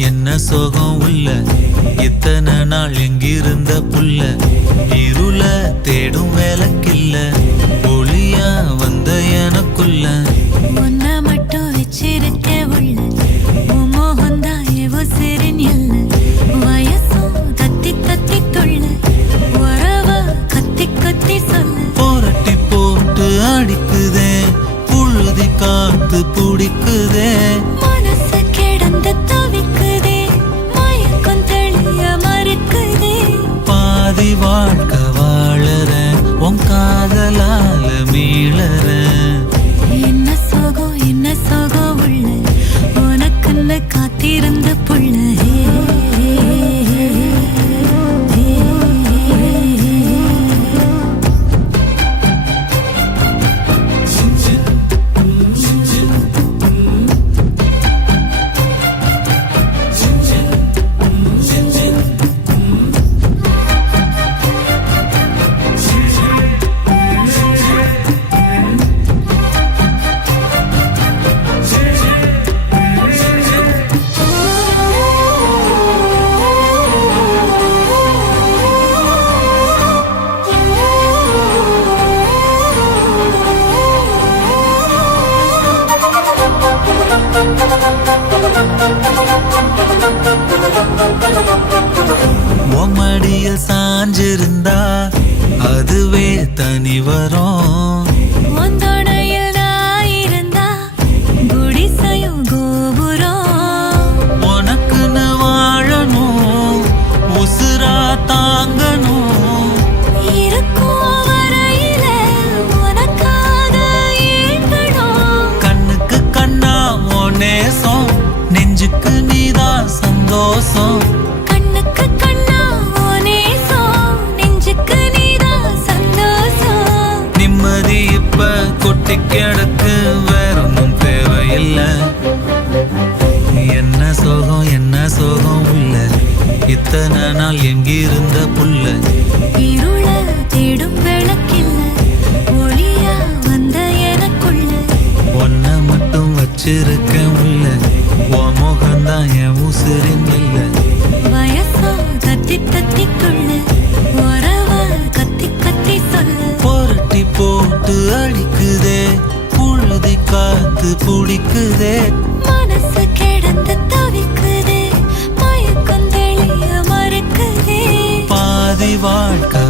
என்ன சோகம் உள்ள இத்தனை நாள் எங்கிருந்த புள்ள இருள தேடும் வேலைக்கில்ல ஒளியா வந்த எனக்குள்ள உன்னை மட்டும் வச்சிருக்க உள்ள மோகந்தா எவோ சிறின் எல்ல வயசும் தத்தி தத்தி துள்ள உறவ கத்தி கத்தி சொல்ல போரட்டி போட்டு அடிக்குதே புழுதி காத்து பிடிக்குதே மனசு கிடந்து தவிக்குதே மயக்கம் தெளிய மறுக்குதே பாதி வாழ்க்கை வாழறேன் உன் காதலால மீளறேன் என்ன சோகம் உள்ள உனக்குன்னு காத்திருந்த புள்ள மடியில் சாஞ்சிருந்தா அதுவே தனி வரும் உந்தோடையில் நான் இருந்தா குடிசையும் கோபுரம் உனக்குன்னு வாழணும் உசுரா தாங்கணும் இருக்கும் வரையில உனக்காக ஏங்கணும் கண்ணுக்கு கண்ணா உன் நேசம் நெஞ்சுக்கு நீதான் சந்தோஷம் கண்ணுக்கு கண்ணா உன் நேசம் நெஞ்சுக்கு நீதான் சந்தோஷம் நிம்மதி இப்ப கொட்டி கிடக்கு வேற ஒன்றும் தேவையில்லை என்ன சோகம் உள்ள இத்தனை நாள் எங்கிருந்த புள்ள இருள தேடும் விளக்கில்ல ஒளியா வந்த எனக்குள்ள ஒன்ன மட்டும் வச்சிருக்க உள்ள உன் முகம்தான் என் உசிரின் இல்லை வயசோ தத்தி தத்திக்குள்ள உறவ கத்தி கத்தி சொல்ல புரட்டி போட்டு அடிக்குதே புழுதி காத்து பிடிக்குதே மனசு கிடந்து தவிக்குதே மயக்கம் தெளிய மறுக்குதே பாதி வாழ்க்கை